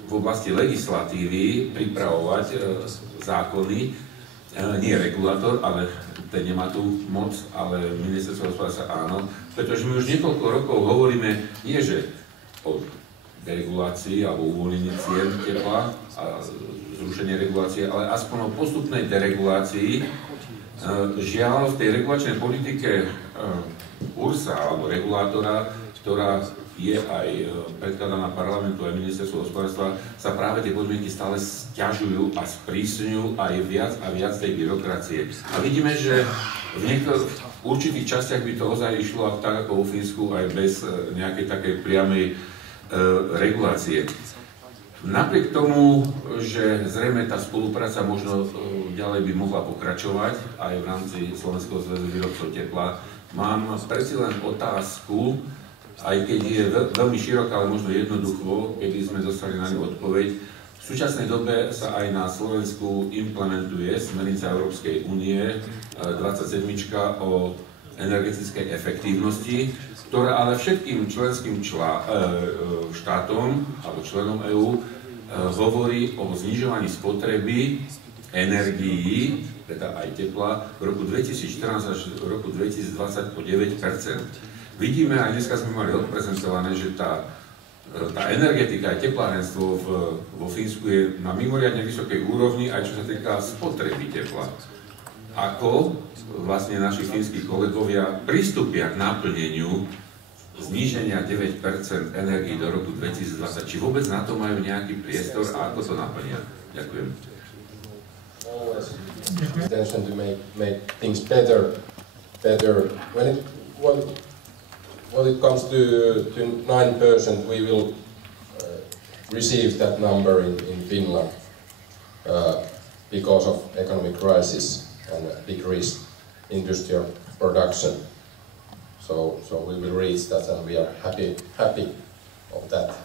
v oblasti legislatívy pripravovať zákony, nie regulátor, ale ten nemá tú moc, ale ministerstvo hospodárstva áno, pretože my už niekoľko rokov hovoríme nie, že o deregulácii alebo uvoľnení cien tepla a zrušenie regulácie, ale aspoň o postupnej deregulácii. Žiaľ, v tej regulačnej politike URSA alebo regulátora, ktorá je aj predkladaná parlamentu aj ministerstvu hospodárstva, sa práve tie podmienky stále sťažujú a sprísňujú aj viac a viac tej byrokracie. A vidíme, že v určitých častiach by to ozaj išlo tak ako vo Fínsku aj bez nejakej takej priamej regulácie. Napriek tomu, že zrejme tá spolupráca možno ďalej by mohla pokračovať aj v rámci Slovenského zväzu výrobcov tepla, mám predsa len otázku, aj keď je veľmi široká, ale možno jednoducho, keby sme dostali na ňu odpoveď. V súčasnej dobe sa aj na Slovensku implementuje smernica Európskej únie 27 o energetickej efektívnosti, ktorá ale všetkým členským štátom alebo členom EÚ hovorí o znižovaní spotreby energií, teda aj tepla, v roku 2014 až v roku 2020 o 9%. Vidíme, aj dneska sme mali odprezentované, že tá energetika a teplárenstvo vo Fínsku je na mimoriadne vysokej úrovni, aj čo sa týka spotreby tepla. Ako vlastne naši fínsky kolegovia pristúpia k naplneniu zníženia 9% energií do roku 2020. Či vôbec na to majú nejaký priestor a ako to naplnia? Ďakujem. Intention to make things better. When it comes to 9%, we will receive that number in Finland because of economic crisis and decreased industrial production. So we will reach that, and we are happy of that.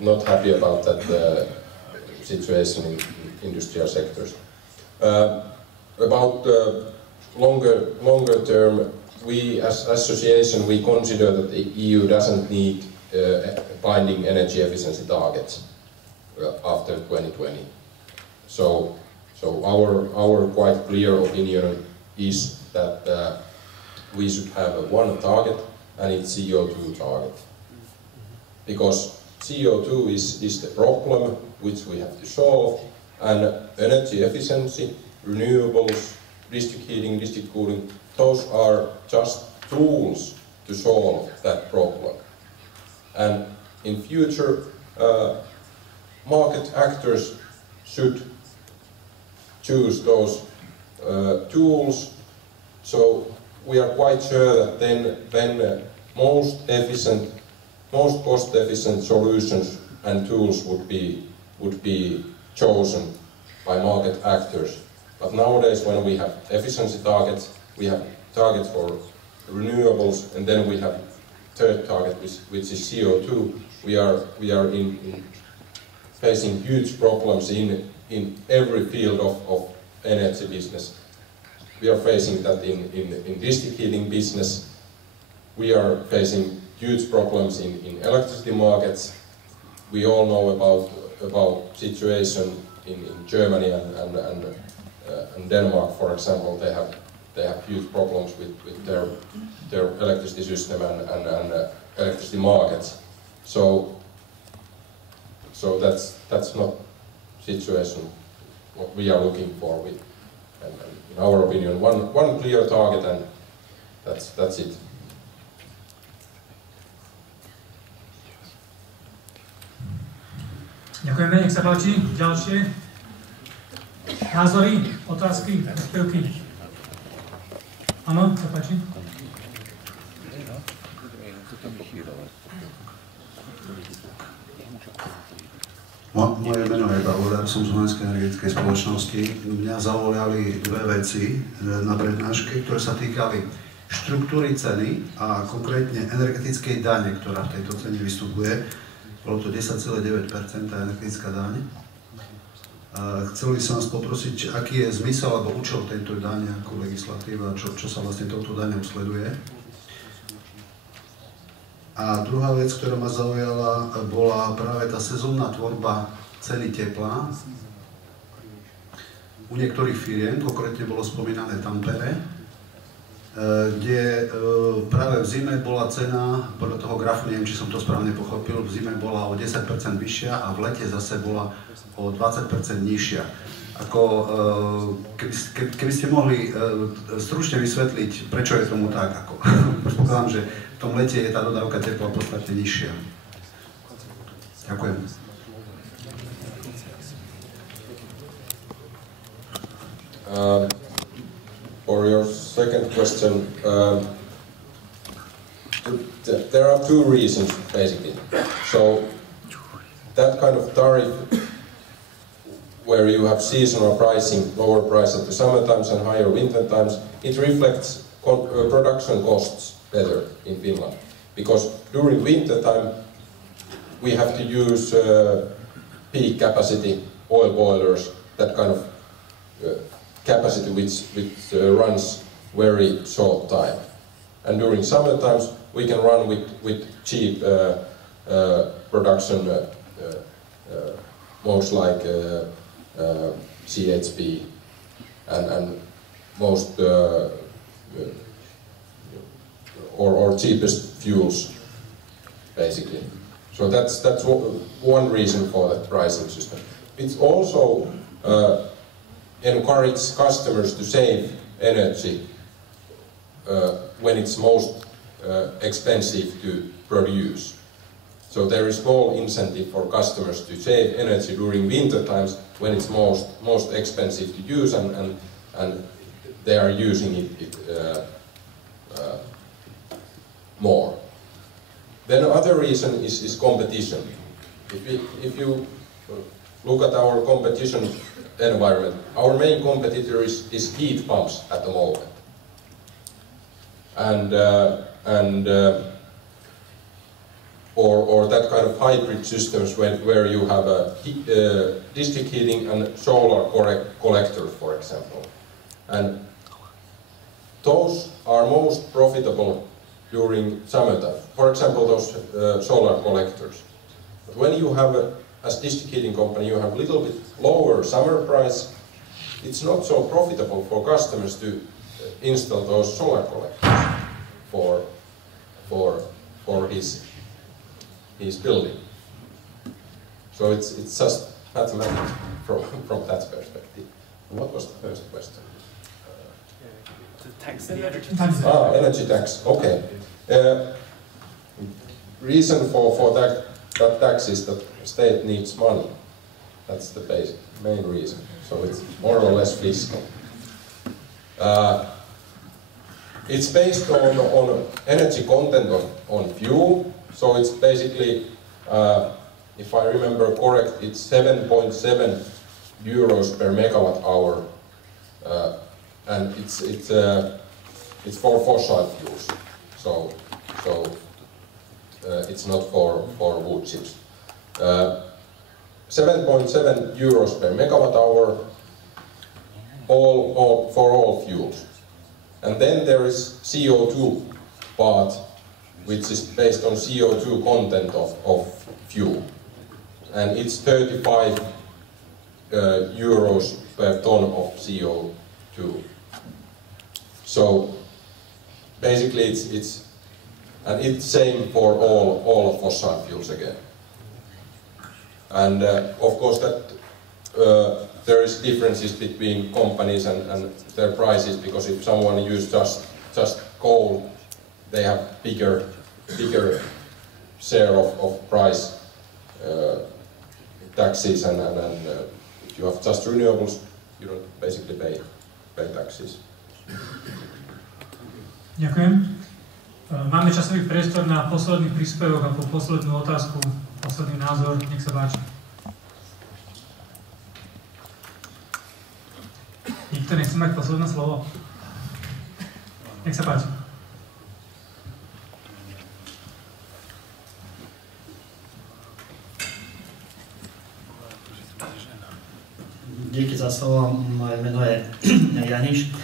Not happy about that situation in industrial sectors. About longer term, we as association, we consider that the EU doesn't need binding energy efficiency targets. after 2020. So our quite clear opinion is that we should have one target, and it's CO2 target. Because CO2 is the problem which we have to solve, and energy efficiency, renewables, district heating, district cooling, those are just tools to solve that problem. And in future, market actors should choose those tools. So we are quite sure that then most cost-efficient solutions and tools would be chosen by market actors. But nowadays, when we have efficiency targets, we have targets for renewables, and then we have third target, which is CO2. We are facing huge problems in every field of energy business. We are facing that in district heating business. We are facing huge problems in electricity markets. We all know about situation in Germany and Denmark, for example. They have huge problems with their electricity system and electricity markets. So that's not situation what we are looking for. And in our opinion, one clear target, and that's it. Ďakujeme, nech sa páči. Ďalšie názory, otázky, príspevky. Áno, sa páči. Moje meno je Bavodár, som z Slovenskej energetickej spoločnosti. Mňa zaujali dve veci na prednáške, ktoré sa týkali štruktúry ceny a konkrétne energetickej dane, ktorá v tejto cene vystupuje. Bolo to 10,9% energetická daň. Chceli som vás poprosiť, aký je zmysel alebo účel tejto dane ako legislatíva, čo sa vlastne touto daňou sleduje. A druhá vec, ktorá ma zaujala, bola práve tá sezónna tvorba ceny tepla. U niektorých firiem, konkrétne bolo spomínané Tampere, kde práve v zime bola cena, podľa toho grafu, neviem, či som to správne pochopil, v zime bola o 10% vyššia a v lete zase bola o 20% nižšia. Keby ste mohli stručne vysvetliť, prečo je tomu tak, predpokladám, že v tom lete je tá dodávka tepla podstatne nižšia. Ďakujem. For your second question, there are two reasons basically. So that kind of tariff where you have seasonal pricing, lower price at the summer times and higher winter times, it reflects production costs better in Finland. Because during winter time we have to use peak capacity oil boilers, that kind of capacity which runs very short time. And during summer times we can run with cheap production, most like CHP and most or cheapest fuels, basically. So that's one reason for that pricing system. It's also encourage customers to save energy when it's most expensive to produce. So there is small incentive for customers to save energy during winter times when it's most expensive to use, and they are using it more. Then another reason is competition. If you look at our competition environment, our main competitor is heat pumps at the moment. Or that kind of hybrid systems where you have a district heating and solar collectors, for example. And those are most profitable during summertime. For example, those solar collectors. But when you have as district heating company, you have a little bit lower summer price. It's not so profitable for customers to install those solar collectors for his building. So it's just mathematics from that perspective. What was the first question? The tax, the energy tax. Ah, energy tax. Okay. Reason for that tax is that state needs money. That's the main reason. So it's more or less fiscal. It's based on energy content on fuel. So it's basically, if I remember correct, it's 7.7 euros per megawatt hour, and it's for fossil fuels. So it's not for wood chips. 7.7 euros per megawatt hour, for all fuels. And then there is CO2 part, which is based on CO2 content of fuel. And it's 35 euros per ton of CO2. So basically it's same for all of fossil fuels again. And of course that there is differences between companies and their prices, because if someone uses just coal, they have bigger share of price taxes, and if you have just renewables, you don't basically pay taxes. Ďakujem. Máme časový priestor na posledný príspevok a po poslednú otázku, posledný názor. Nech sa páči. Nikto nechce mať posledné slovo? Nech sa páči. Díky za slovo, moje meno je Janiš.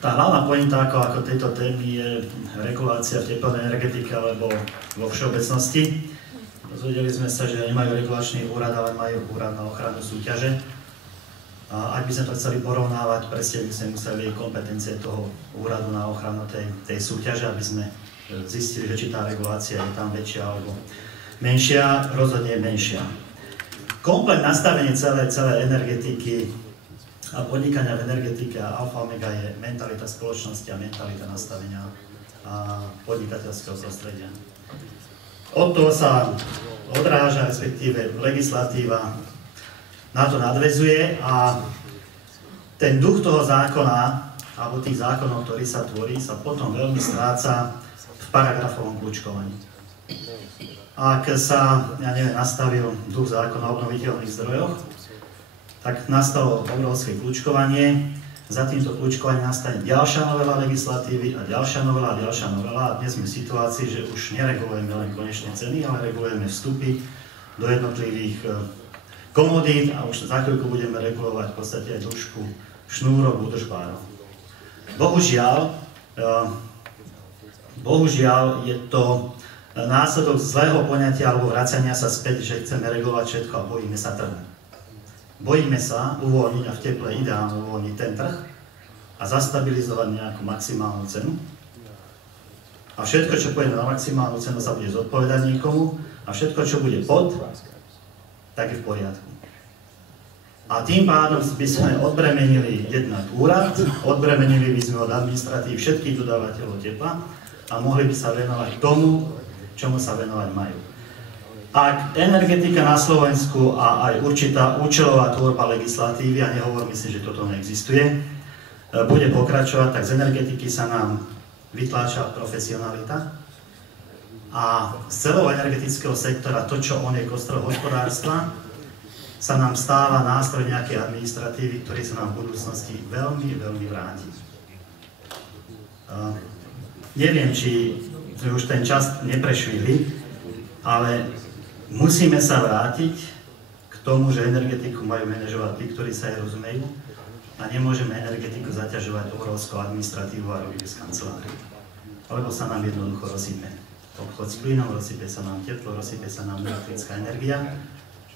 Tá hlavná pointa ako tejto témy je regulácia v teplnej energetike alebo vo všeobecnosti. Dozvedeli sme sa, že nemajú regulačný úrad, ale majú úrad na ochranu súťaže. A ak by sme to chceli porovnávať, presne by sme museli kompetencie toho úradu na ochranu tej súťaže, aby sme zistili, že či tá regulácia je tam väčšia alebo menšia, rozhodne menšia. Komplet nastavenie celej energetiky a podnikania v energetike a alfa omega je mentalita spoločnosti a mentalita nastavenia a podnikateľského prostredia. Od toho sa odráža, respektíve legislatíva na to nadväzuje, a ten duch toho zákona, alebo tých zákonov, ktorý sa tvorí, sa potom veľmi stráca v paragrafovom kľúčkovaní. Ak sa, nastavil duch zákona o obnoviteľných zdrojoch, tak nastalo obrovské kľúčkovanie. Za týmto kľúčkovaním nastane ďalšia novela legislatívy a ďalšia novela a ďalšia novela. A dnes sme v situácii, že už neregulujeme len konečné ceny, ale regulujeme vstupy do jednotlivých komodít a už za chvíľku budeme regulovať v podstate aj dĺžku šnúrok, údržbárov. Bohužiaľ je to následok zlého poňatia alebo vracania sa späť, že chceme regulovať všetko a bojíme sa trhu. Bojíme sa uvoľniť a v teple ideálne uvoľniť ten trh a zastabilizovať nejakú maximálnu cenu. A všetko, čo pôjde na maximálnu cenu, sa bude zodpovedať niekomu, a všetko, čo bude pod, tak je v poriadku. A tým pádom by sme odbremenili jednak úrad, odbremenili by sme od administratívy všetkých dodávateľov tepla a mohli by sa venovať tomu, čomu sa venovať majú. Ak energetika na Slovensku a aj určitá účelová tvorba legislatívy, a nehovorím si, že toto neexistuje, bude pokračovať, tak z energetiky sa nám vytláča profesionalita a z celého energetického sektora to, čo on je kostrou hospodárstva, sa nám stáva nástroj nejakej administratívy, ktorý sa nám v budúcnosti veľmi, veľmi vráti. Neviem, či sme už ten čas neprešvihli, ale musíme sa vrátiť k tomu, že energetiku majú manažovať tí, ktorí sa jej rozumejú, a nemôžeme energetiku zaťažovať obrovskou administratívou a robiť z kancelárie. Alebo sa nám jednoducho rozsype. obchod s plynom, rozsype sa nám teplo, rozsype sa nám elektrická energia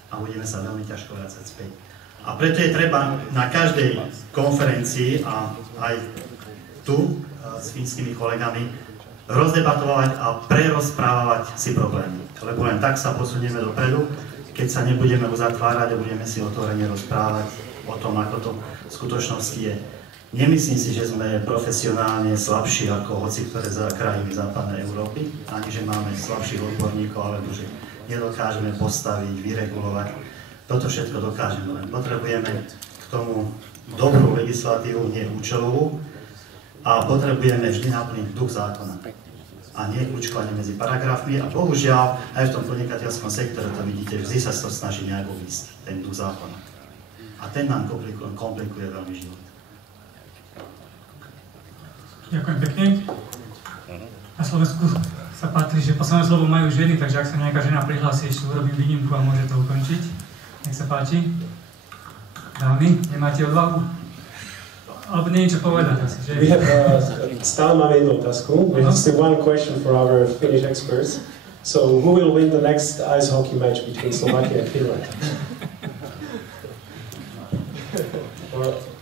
a budeme sa veľmi ťažko vrácať späť. A preto je treba na každej konferencii a aj tu s fínskymi kolegami rozdebatovať a prerozprávať si problémy. Lebo len tak sa posunieme dopredu, keď sa nebudeme uzatvárať a budeme si otvorene rozprávať o tom, ako to v skutočnosti je. Nemyslím si, že sme profesionálne slabší ako hoci ktoré krajiny západnej Európy, ani že máme slabších odborníkov, alebo že nedokážeme postaviť, vyregulovať. Toto všetko dokážeme, len potrebujeme k tomu dobrú legislatívu, nie účelovú, a potrebujeme vždy naplniť duch zákona a nie kľúčkovanie medzi paragrafmi. A bohužiaľ, aj v tom podnikateľskom sektore to vidíte, vždy sa to snaží nejak obísť, ten duch zákona. A ten nám komplikuje veľmi život. Ďakujem pekne. Na Slovensku sa patrí, že posledné slovo majú ženy, takže ak sa nejaká žena prihlási, ešte urobím výnimku a môže to ukončiť. Nech sa páči. Dámy, nemáte odvahu? Alebo niečo povedať asi, že? We have, stále máme jednu otázku. We have still one question for our Finnish experts. So, who will win the next ice hockey match between Slovakia and Finland?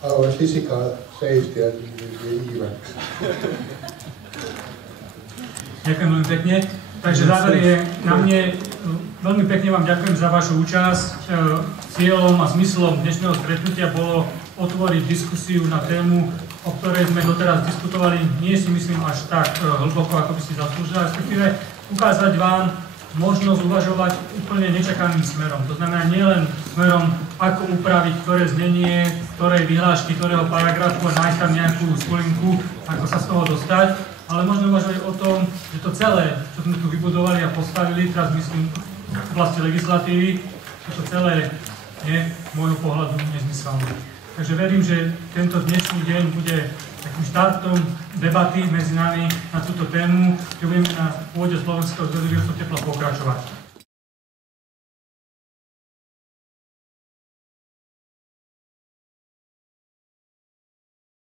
Our physical safety and even. Ďakujem veľmi pekne. Takže záver je na mne, veľmi pekne vám ďakujem za vašu účasť. Cieľom a zmyslom dnešného stretnutia bolo otvoriť diskusiu na tému, o ktorej sme doteraz diskutovali, nie si myslím až tak hlboko, ako by si zaslúžila, respektíve ukázať vám možnosť uvažovať úplne nečakaným smerom. To znamená nielen smerom, ako upraviť ktoré znenie, ktorej vyhlášky, ktorého paragrafu a nájsť tam nejakú skolinku, ako sa z toho dostať, ale možno uvažovať o tom, že to celé, čo sme tu vybudovali a postavili, teraz myslím v oblasti legislatívy, že to celé je z môjho pohľadu nezmyselné. Takže verím, že tento dnešný deň bude takým štartom debaty medzi nami na túto tému, že budeme na pôde Slovenského zväzu výrobcov tepla pokračovať.